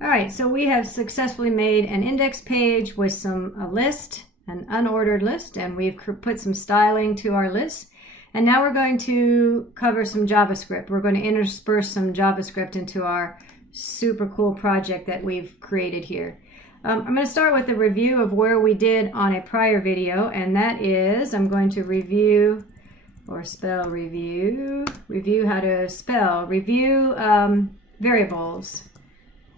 All right, so we have successfully made an index page with a list, an unordered list, and we've put some styling to our list. And now we're going to cover some JavaScript. We're going to intersperse some JavaScript into our super cool project that we've created here. I'm going to start with a review of where we did on a prior video, and that is I'm going to review how to spell variables.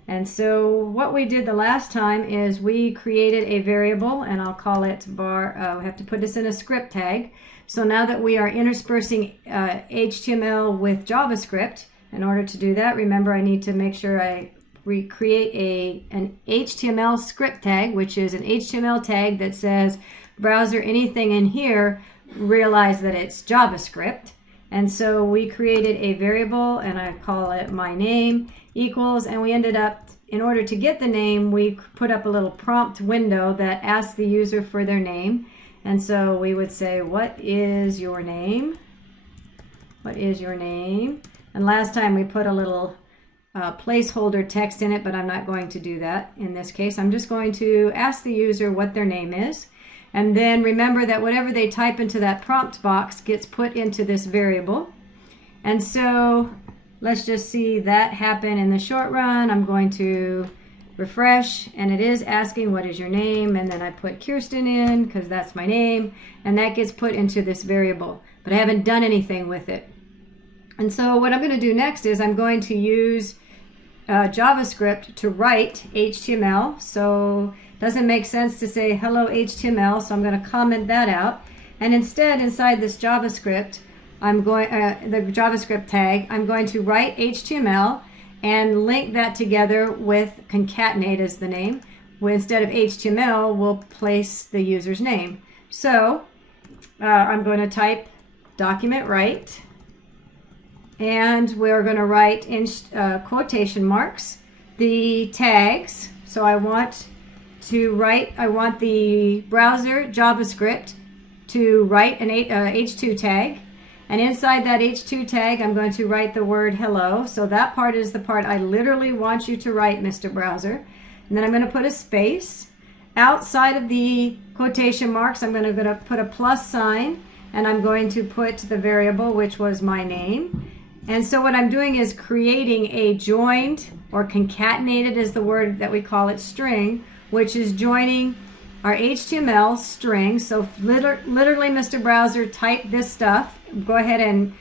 And so what we did the last time is we created a variable, and I'll call it var. We have to put this in a script tag. So now that we are interspersing HTML with JavaScript, in order to do that, remember I need to make sure I recreate an HTML script tag, which is an HTML tag that says browser anything in here, realize that it's JavaScript. And so we created a variable, and I call it my name equals, and we ended up, in order to get the name, we put up a little prompt window that asks the user for their name. And so we would say, what is your name? What is your name? And last time we put a little placeholder text in it, but I'm not going to do that in this case. I'm just going to ask the user what their name is. And then remember that whatever they type into that prompt box gets put into this variable. And so let's just see that happen in the short run. I'm going to refresh, and it is asking what is your name, and then I put Kirsten in because that's my name, and that gets put into this variable, but I haven't done anything with it. And so what I'm going to do next is I'm going to use JavaScript to write HTML. So it doesn't make sense to say hello HTML, so I'm going to comment that out, and instead inside this JavaScript the JavaScript tag, I'm going to write HTML and link that together with concatenate as the name. Instead of HTML, we'll place the user's name. So I'm going to type document write, and we're going to write in quotation marks the tags. So I want the browser JavaScript to write an H2 tag. And inside that H2 tag, I'm going to write the word hello. So that part is the part I literally want you to write, Mr. Browser. And then I'm going to put a space. Outside of the quotation marks, I'm going to put a plus sign, and I'm going to put the variable, which was my name. And so what I'm doing is creating a joined, or concatenated is the word that we call it, string, which is joining our HTML string. So literally, Mr. Browser, type this stuff. Go ahead and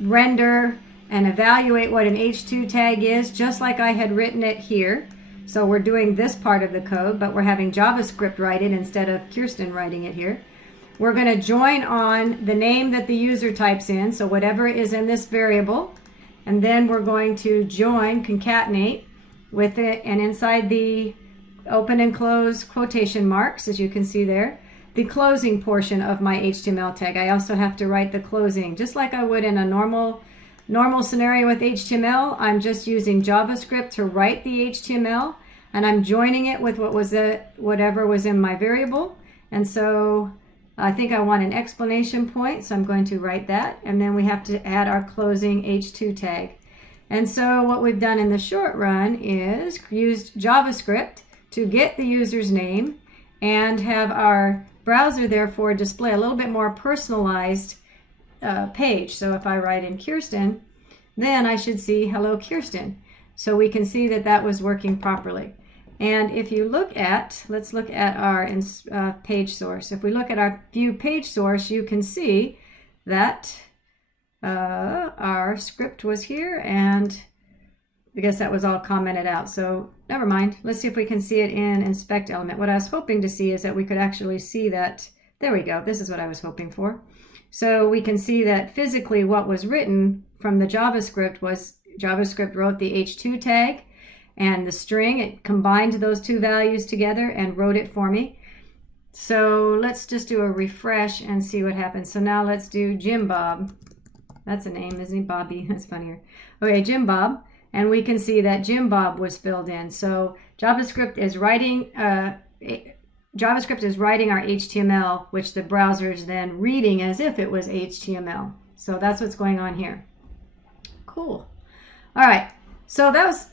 render and evaluate what an H2 tag is, just like I had written it here. So we're doing this part of the code, but we're having JavaScript write it instead of Kirsten writing it here. We're going to join on the name that the user types in, so whatever is in this variable, and then we're going to join, concatenate with it, and inside the open and close quotation marks, as you can see there, the closing portion of my HTML tag. I also have to write the closing, just like I would in a normal scenario with HTML. I'm just using JavaScript to write the HTML, and I'm joining it with whatever was in my variable. And so I think I want an exclamation point, so I'm going to write that, and then we have to add our closing H2 tag. And so what we've done in the short run is used JavaScript to get the user's name and have our browser therefore display a little bit more personalized page. So if I write in Kirsten, then I should see hello Kirsten. So we can see that that was working properly. And if you look at, let's look at our page source. If we look at our view page source, you can see that our script was here, and I guess that was all commented out. So never mind. Let's see if we can see it in inspect element. What I was hoping to see is that we could actually see that. There we go. This is what I was hoping for. So we can see that physically what was written from the JavaScript was JavaScript wrote the H2 tag and the string. It combined those two values together and wrote it for me. So let's just do a refresh and see what happens. So now let's do Jim Bob. That's a name, isn't he? Bobby. That's funnier. Okay, Jim Bob. And we can see that Jim Bob was filled in. So JavaScript is writing our HTML, which the browser is then reading as if it was HTML. So that's what's going on here. Cool. All right. So that was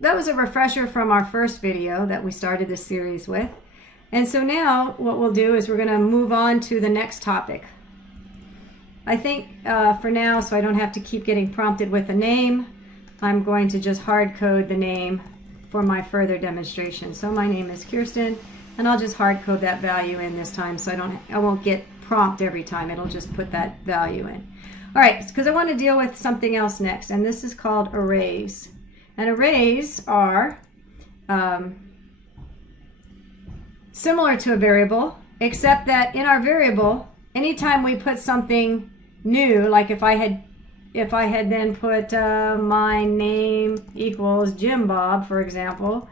that was a refresher from our first video that we started this series with. And so now what we'll do is we're going to move on to the next topic. I think for now, so I don't have to keep getting prompted with a name, I'm going to just hard code the name for my further demonstration. So my name is Kirsten, and I'll just hard code that value in this time, so I won't get prompt every time. It'll just put that value in. All right, because I want to deal with something else next, and this is called arrays. And arrays are similar to a variable, except that in our variable, anytime we put something new, like if I had then put my name equals Jim Bob, for example,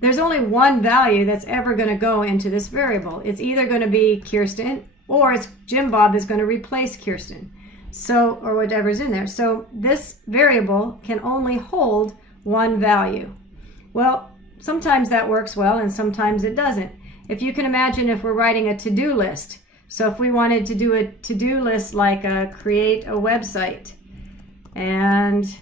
there's only one value that's ever going to go into this variable. It's either going to be Kirsten, or it's Jim Bob is going to replace Kirsten, so, or whatever's in there. So this variable can only hold one value. Well, sometimes that works well and sometimes it doesn't. If you can imagine, if we're writing a to-do list, so if we wanted to do a to-do list like create a website, and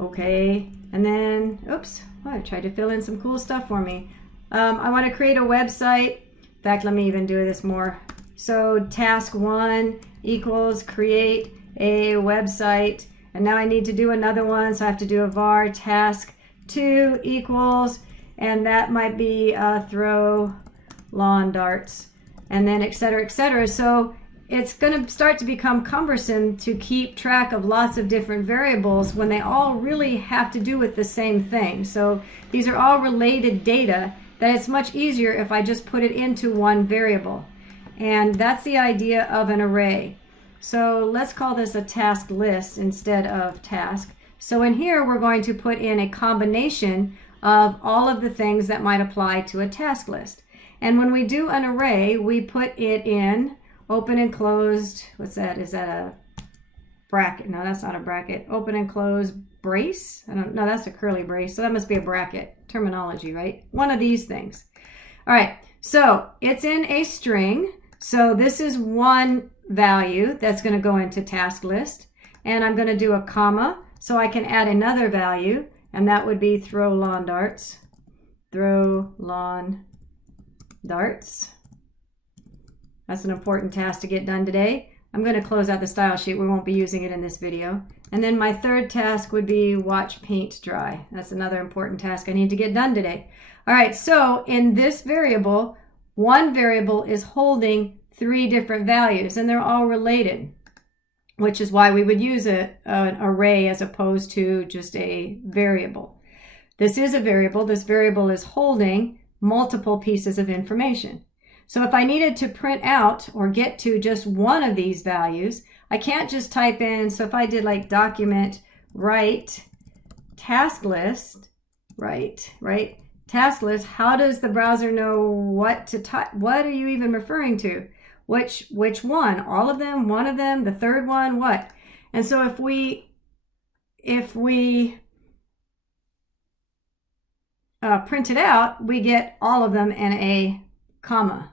okay, and then oops, I tried to fill in some cool stuff for me. I want to create a website. In fact, let me even do this more. So task 1 equals create a website, and now I need to do another one, so I have to do a var task 2 equals, and that might be throw lawn darts, and then etc., etc. So it's going to start to become cumbersome to keep track of lots of different variables when they all really have to do with the same thing. So these are all related data that it's much easier if I just put it into one variable. And that's the idea of an array. So let's call this a task list instead of task. So in here we're going to put in a combination of all of the things that might apply to a task list. And when we do an array, we put it in open and closed, what's that? Is that a bracket? No, that's not a bracket. Open and closed brace? I don't know, that's a curly brace, so that must be a bracket terminology, right? One of these things. All right, so it's in a string. So this is one value that's going to go into task list, and I'm going to do a comma so I can add another value, and that would be throw lawn darts. Throw lawn darts. That's an important task to get done today. I'm going to close out the style sheet. We won't be using it in this video. And then my third task would be watch paint dry. That's another important task I need to get done today. All right, so in this variable, one variable is holding 3 different values, and they're all related, which is why we would use an array as opposed to just a variable. This is a variable. This variable is holding multiple pieces of information. So if I needed to print out or get to just one of these values, I can't just type in, so if I did like document write task list, right, task list, how does the browser know what to type? What are you even referring to? Which one? All of them? One of them? The third one? What? And so if we print it out, we get all of them in a comma,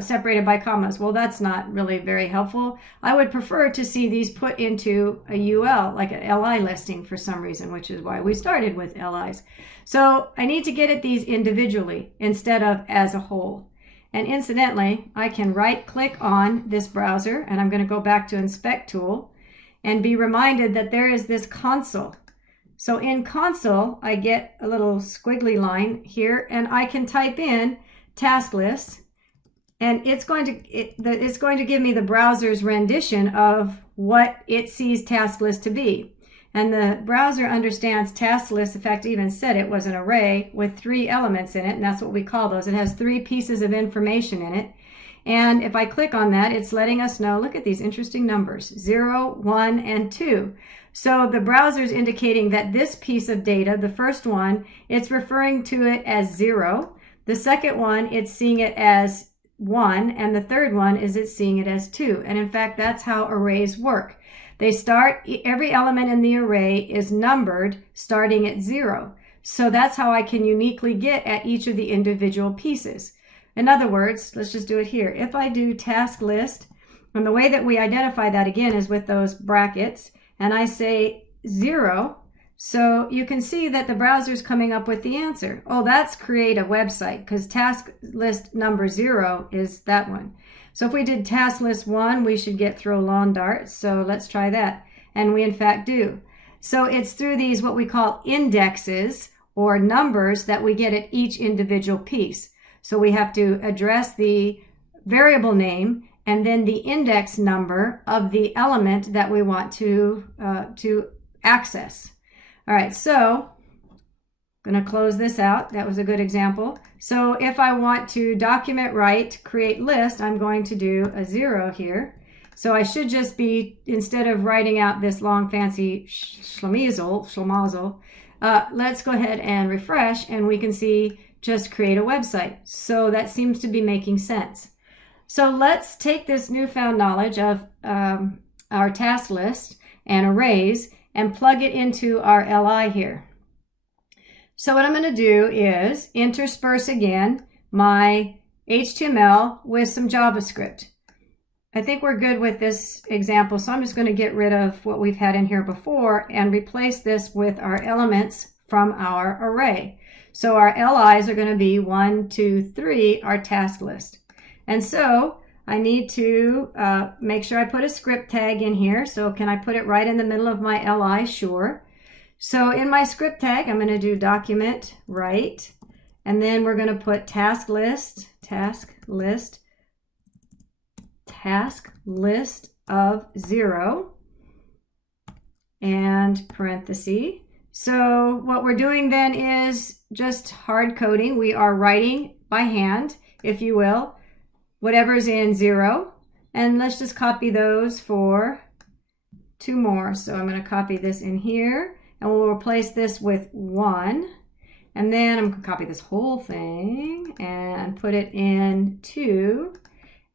separated by commas. Well, that's not really very helpful. I would prefer to see these put into a UL, like an LI listing for some reason, which is why we started with LIs. So I need to get at these individually instead of as a whole. And incidentally, I can right click on this browser, and I'm going to go back to Inspect Tool and be reminded that there is this console. So in console, I get a little squiggly line here, and I can type in task list, and it's going to give me the browser's rendition of what it sees task list to be. And the browser understands task list. In fact, it even said it was an array with 3 elements in it, and that's what we call those. It has 3 pieces of information in it. And if I click on that, it's letting us know, look at these interesting numbers, 0, 1, and 2. So the browser is indicating that this piece of data, the first one, it's referring to it as 0. The second one, it's seeing it as 1. And the third one is it's seeing it as 2. And in fact, that's how arrays work. They start, every element in the array is numbered starting at 0. So that's how I can uniquely get at each of the individual pieces. In other words, let's just do it here. If I do task list, and the way that we identify that again is with those brackets, and I say 0, So you can see that the browser's coming up with the answer. Oh, that's create a website, because task list number 0 is that one. So if we did task list 1, we should get throw lawn darts. So let's try that. And we in fact do. So it's through these what we call indexes or numbers that we get at each individual piece. So we have to address the variable name and then the index number of the element that we want to access. All right, so I'm going to close this out. That was a good example. So if I want to document write, create list, I'm going to do a 0 here. So I should just be, instead of writing out this long fancy schlemazel, let's go ahead and refresh, and we can see just create a website. So that seems to be making sense. So let's take this newfound knowledge of our task list and arrays and plug it into our LI here. So what I'm going to do is intersperse again my HTML with some JavaScript. I think we're good with this example, so I'm just going to get rid of what we've had in here before and replace this with our elements from our array. So our LIs are going to be 1, 2, 3, our task list. And so I need to make sure I put a script tag in here. So can I put it right in the middle of my LI? Sure. So in my script tag, I'm going to do document write, and then we're going to put task list of 0 and parenthesis. So what we're doing then is just hard coding. We are writing by hand, if you will, whatever's in 0. And let's just copy those for 2 more. So I'm going to copy this in here, and we'll replace this with 1. And then I'm going to copy this whole thing and put it in 2.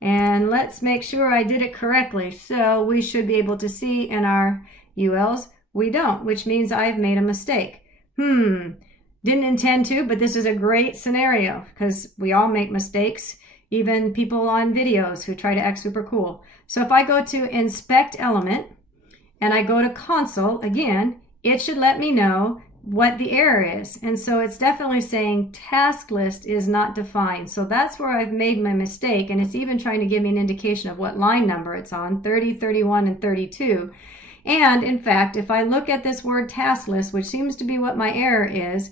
And let's make sure I did it correctly. So we should be able to see in our ULs, we don't, which means I've made a mistake. Didn't intend to, but this is a great scenario because we all make mistakes, even people on videos who try to act super cool. So if I go to inspect element and I go to console, again, it should let me know what the error is. And so it's definitely saying task list is not defined. So that's where I've made my mistake. And it's even trying to give me an indication of what line number it's on, 30, 31, and 32. And in fact, if I look at this word task list, which seems to be what my error is,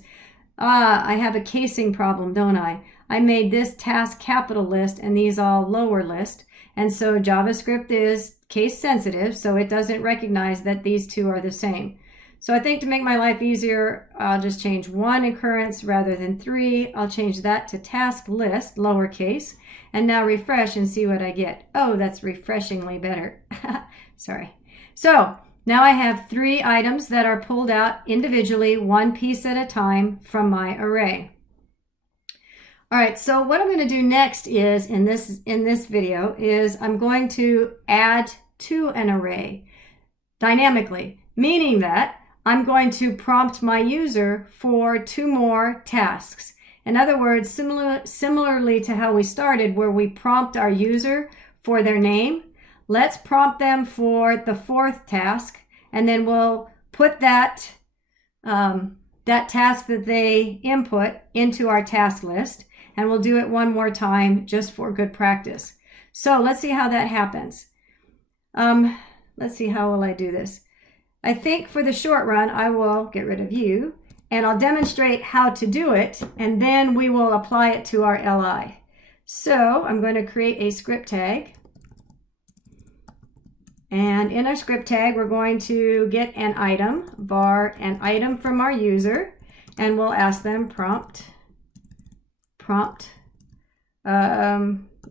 I have a casing problem, don't I? I made this task capital list and these all lower list. And so JavaScript is case sensitive, so it doesn't recognize that these two are the same. So I think to make my life easier, I'll just change 1 occurrence rather than 3. I'll change that to task list, lowercase, and now refresh and see what I get. Oh, that's refreshingly better. Sorry. So now I have 3 items that are pulled out individually, 1 piece at a time from my array. All right, so what I'm going to do next is, in this video, is I'm going to add to an array dynamically, meaning that I'm going to prompt my user for 2 more tasks. In other words, similarly to how we started, where we prompt our user for their name, let's prompt them for the 4th task, and then we'll put that task that they input into our task list, and we'll do it 1 more time just for good practice. So let's see how that happens. Let's see, how will I do this? I think for the short run, I will get rid of you, and I'll demonstrate how to do it, and then we will apply it to our LI. So I'm going to create a script tag. And in our script tag, we're going to get an item, var an item from our user, and we'll ask them prompt,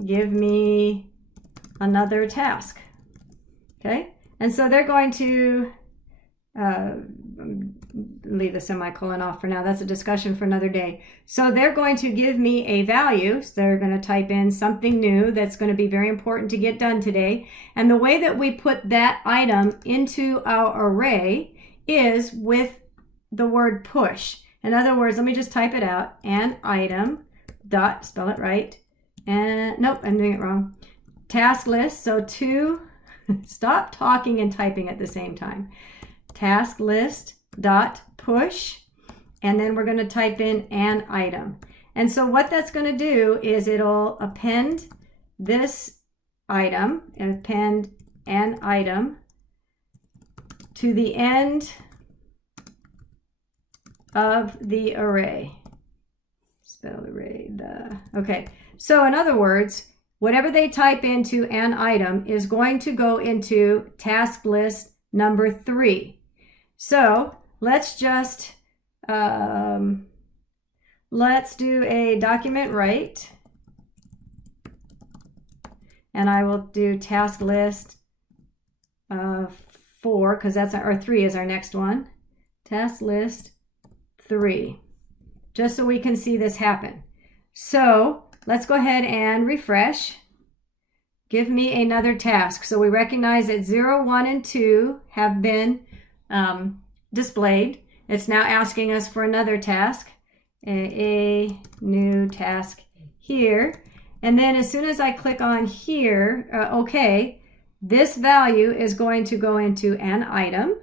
give me another task. Okay, and so they're going to leave the semicolon off for now. That's a discussion for another day. So they're going to give me a value. So they're going to type in something new that's going to be very important to get done today. And the way that we put that item into our array is with the word push. In other words, let me just type it out. An item dot, spell it right. And nope, I'm doing it wrong. Task list. So stop talking and typing at the same time. Task list dot push, and then we're going to type in an item. And so what that's going to do is it'll append this item and append an item to the end of the array. Spell array, okay. So in other words, whatever they type into an item is going to go into task list number 3. So let's just, let's do a document write, and I will do task list 4, because that's our 3 is our next one. Task list 3, just so we can see this happen. So let's go ahead and refresh. Give me another task. So we recognize that 0, 1, and 2 have been displayed. It's now asking us for another task, a new task here. And then as soon as I click on here, OK, this value is going to go into an item.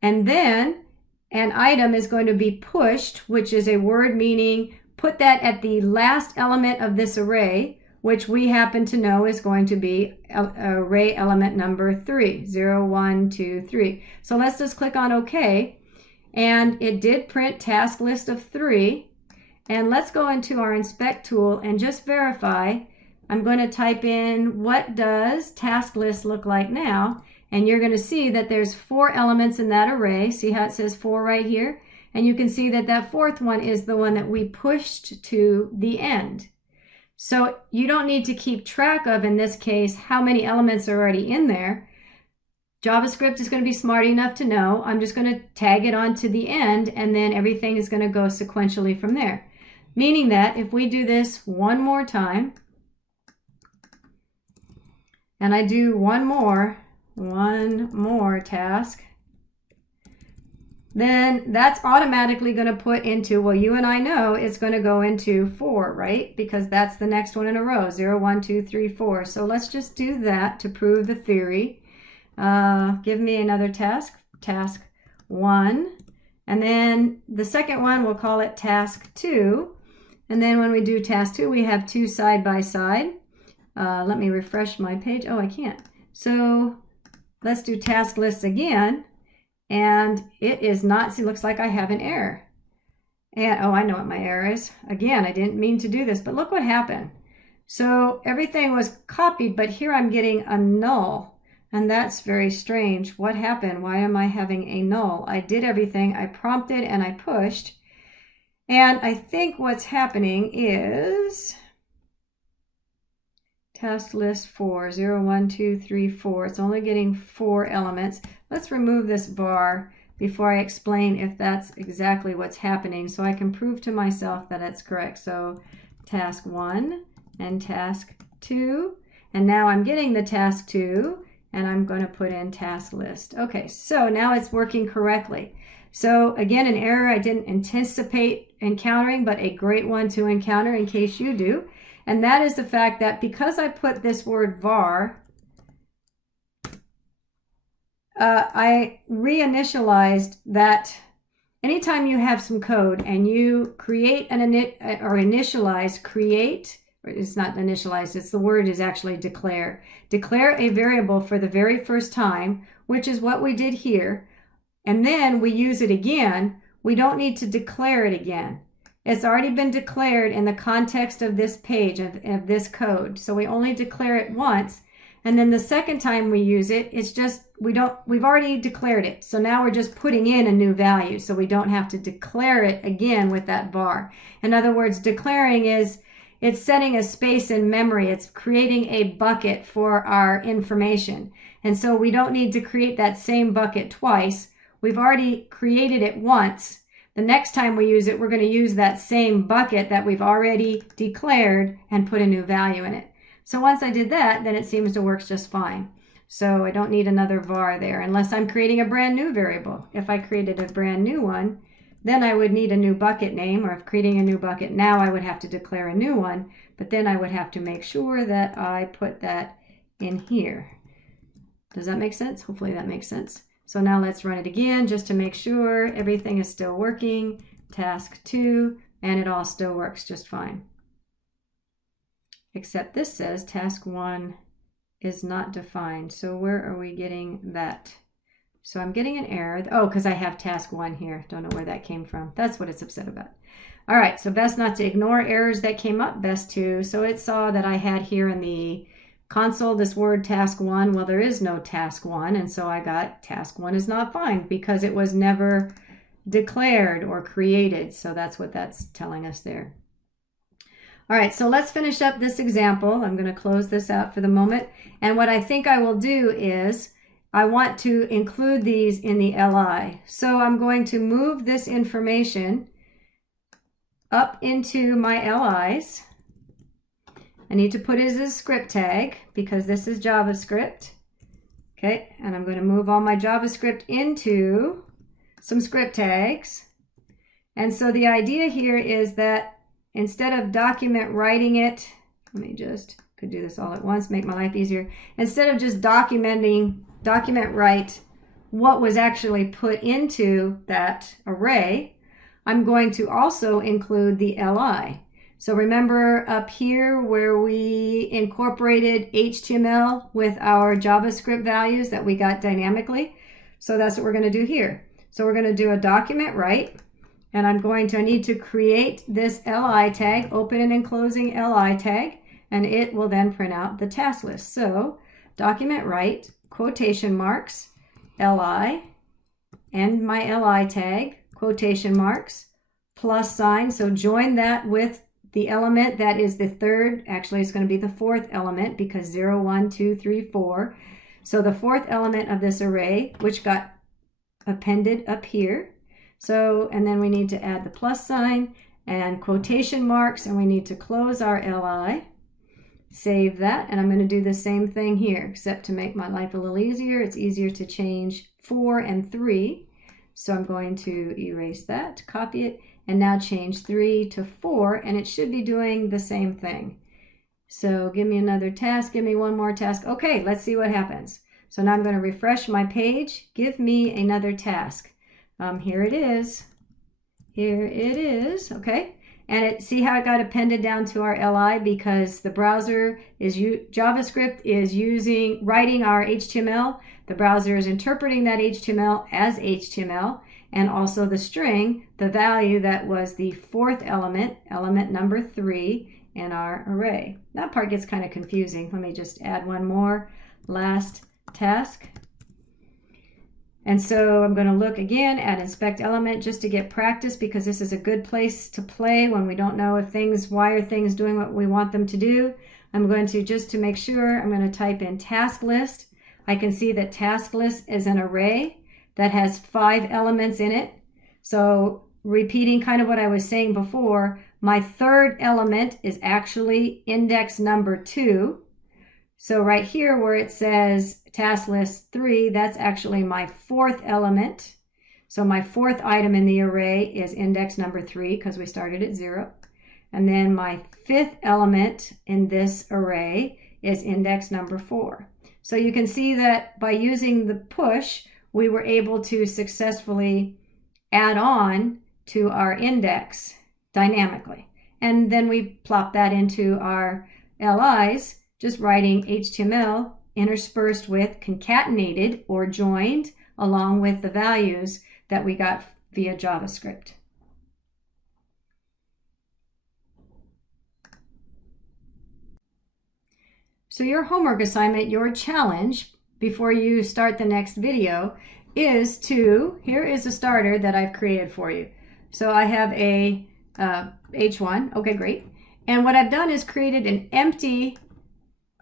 And then an item is going to be pushed, which is a word meaning put that at the last element of this array, which we happen to know is going to be array element number 3, 0, 1, 2, 3. So let's just click on OK. And it did print task list of 3. And let's go into our inspect tool and just verify. I'm going to type in what does task list look like now. And you're going to see that there's 4 elements in that array. See how it says 4 right here? And you can see that that 4th one is the one that we pushed to the end. So you don't need to keep track of, in this case, how many elements are already in there. JavaScript is going to be smart enough to know I'm just going to tag it on to the end, and then everything is going to go sequentially from there. Meaning that if we do this one more time, and I do one more task, then that's automatically going to put into, well, you and I know it's going to go into 4, right? Because that's the next one in a row, 0, 1, 2, 3, 4. So let's just do that to prove the theory. Give me another task, task 1. And then the second one, we'll call it task 2. And then when we do task 2, we have 2 side by side. Let me refresh my page. Oh, I can't. So let's do task list again. And it is not, see, looks like I have an error. And, oh, I know what my error is. Again, I didn't mean to do this, but look what happened. So everything was copied, but here I'm getting a null. And that's very strange. What happened? Why am I having a null? I did everything. I prompted and I pushed. And I think what's happening is task list 4, 0, 1, 2, 3, 4. It's only getting 4 elements. Let's remove this var before I explain if that's exactly what's happening, so I can prove to myself that it's correct. So task 1 and task 2. And now I'm getting the task 2, and I'm going to put in task list. Okay, so now it's working correctly. So again, an error I didn't anticipate encountering, but a great one to encounter in case you do. And that is the fact that because I put this word var, I reinitialized that anytime you have some code and you create an initialize, create, or it's not initialize, it's the word is actually declare. Declare a variable for the very first time, which is what we did here. And then we use it again. We don't need to declare it again. It's already been declared in the context of this page, of this code. So we only declare it once. And then the second time we use it, it's just, we've already declared it. So now we're just putting in a new value. So we don't have to declare it again with that var. In other words, declaring is, it's setting a space in memory. It's creating a bucket for our information. And so we don't need to create that same bucket twice. We've already created it once. The next time we use it, we're going to use that same bucket that we've already declared and put a new value in it. So once I did that, then it seems to work just fine. So I don't need another var there unless I'm creating a brand new variable. If I created a brand new one, then I would need a new bucket name, or if creating a new bucket now, I would have to declare a new one, but then I would have to make sure that I put that in here. Does that make sense? Hopefully that makes sense. So now let's run it again just to make sure everything is still working. Task 2, and it all still works just fine. Except this says task 1 is not defined. So where are we getting that? So I'm getting an error. Oh, because I have task 1 here. Don't know where that came from. That's what it's upset about. All right, so best not to ignore errors that came up, best to. So it saw that I had here in the console this word task 1. Well, there is no task 1, and so I got task 1 is not fine because it was never declared or created. So that's what that's telling us there. All right, so let's finish up this example. I'm going to close this out for the moment. And what I think I will do is I want to include these in the LI. So I'm going to move this information up into my LIs. I need to put it as a script tag because this is JavaScript. Okay, and I'm going to move all my JavaScript into some script tags. And so the idea here is that instead of document writing it, could do this all at once, make my life easier. Instead of just document write what was actually put into that array, I'm going to also include the LI. So remember up here where we incorporated HTML with our JavaScript values that we got dynamically? So that's what we're going to do here. So we're going to do a document write, and I need to create this LI tag, open and closing LI tag, and it will then print out the task list. So document write, quotation marks, LI, and my LI tag, quotation marks, plus sign. So join that with the element that is the third, actually it's going to be the fourth element because 0, 1, 2, 3, 4. So the fourth element of this array, which got appended up here. So, and then we need to add the plus sign and quotation marks, and we need to close our LI. Save that, and I'm going to do the same thing here, except to make my life a little easier, it's easier to change 4 and 3. So I'm going to erase that, copy it, and now change 3 to 4, and it should be doing the same thing. So give me another task, give me one more task. Okay, let's see what happens. So now I'm going to refresh my page, give me another task. Here it is. Here it is, okay? And see how it got appended down to our LI because the browser is, JavaScript is writing our HTML. The browser is interpreting that HTML as HTML, and also the string, the value that was the fourth element, element number 3 in our array. That part gets kind of confusing. Let me just add one more last task. And so I'm going to look again at inspect element just to get practice because this is a good place to play when we don't know if why are things doing what we want them to do. I'm going to, just to make sure, I'm going to type in task list. I can see that task list is an array that has 5 elements in it. So repeating kind of what I was saying before, my third element is actually index number 2. So right here where it says task list 3, that's actually my fourth element. So my fourth item in the array is index number 3 because we started at 0. And then my fifth element in this array is index number 4. So you can see that by using the push, we were able to successfully add on to our index dynamically. And then we plop that into our LIs, just writing HTML interspersed with concatenated or joined along with the values that we got via JavaScript. So your homework assignment, your challenge before you start the next video is here is a starter that I've created for you. So I have a H1, okay, great. And what I've done is created an empty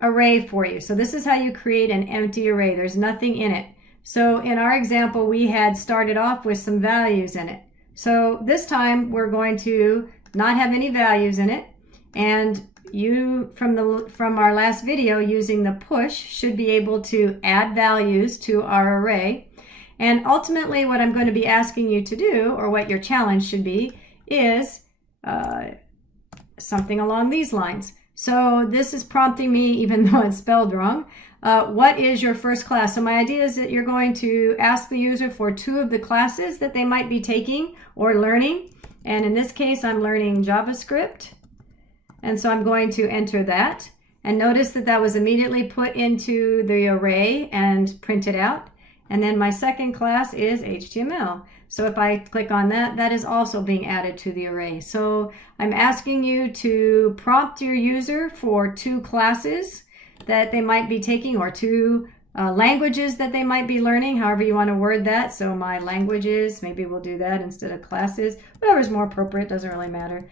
array for you. So this is how you create an empty array. There's nothing in it. So in our example, we had started off with some values in it. So this time we're going to not have any values in it. And you, from our last video, using the push, should be able to add values to our array. And ultimately what I'm going to be asking you to do, or what your challenge should be, is something along these lines. So this is prompting me, even though it's spelled wrong, what is your first class? So my idea is that you're going to ask the user for 2 of the classes that they might be taking or learning. And in this case, I'm learning JavaScript. And so I'm going to enter that. And notice that that was immediately put into the array and printed out. And then my second class is HTML. So if I click on that, that is also being added to the array. So I'm asking you to prompt your user for 2 classes that they might be taking, or 2 languages that they might be learning, however you want to word that. So my languages, maybe we'll do that instead of classes. Whatever's more appropriate, doesn't really matter.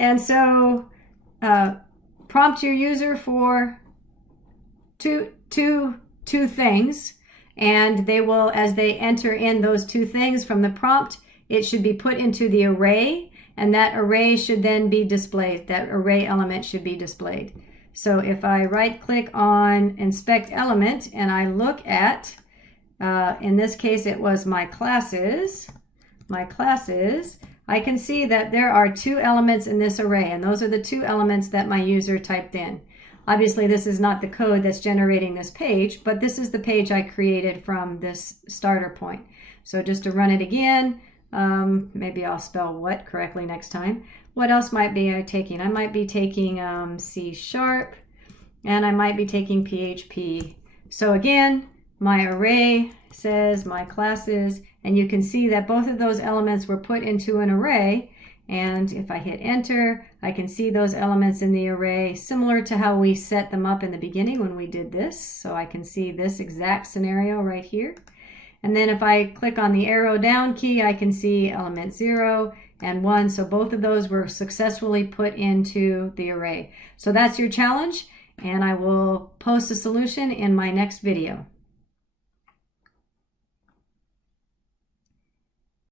And so prompt your user for two things, and they will, as they enter in those 2 things from the prompt, it should be put into the array, and that array should then be displayed. That array element should be displayed. So if I right click on inspect element and I look at, in this case it was my classes, I can see that there are 2 elements in this array, and those are the 2 elements that my user typed in. Obviously this is not the code that's generating this page, but this is the page I created from this starter point. So just to run it again, maybe I'll spell what correctly next time. What else might be I taking? I might be taking C#, and I might be taking PHP. So again, my array says my classes, and you can see that both of those elements were put into an array. And if I hit enter, I can see those elements in the array, similar to how we set them up in the beginning when we did this. So I can see this exact scenario right here. And then if I click on the arrow down key, I can see element 0 and 1. So both of those were successfully put into the array. So that's your challenge, and I will post a solution in my next video.